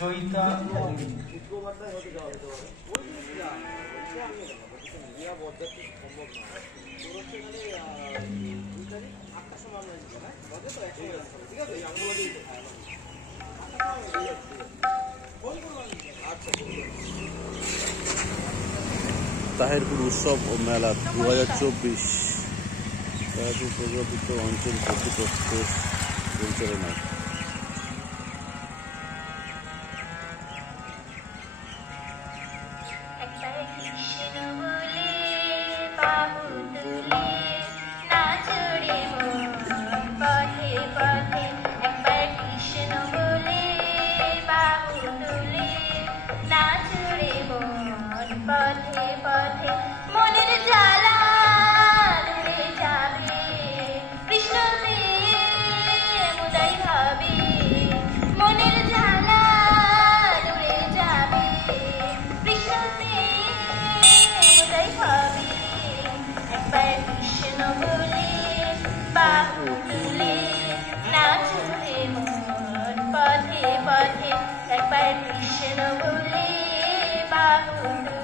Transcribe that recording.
জয়িতা তাহিরপুর উৎসব ও মেলা 2024 তাহিরপুর প্রজাপিত অঞ্চল কর্তৃপক্ষের পরিচালনায়। পথে পথে মনের জ্বালা দূরে যাবে, কৃষ্ণ প্রেম উদয় ভাবে। মনের জ্বালা দূরে যাবে, কৃষ্ণ প্রেম উদয় ভাবে। একবার কৃষ্ণ বলে বাহু তুলে নাচো রে মন পথে পথে। একবার কৃষ্ণ বলে বাহু তুলে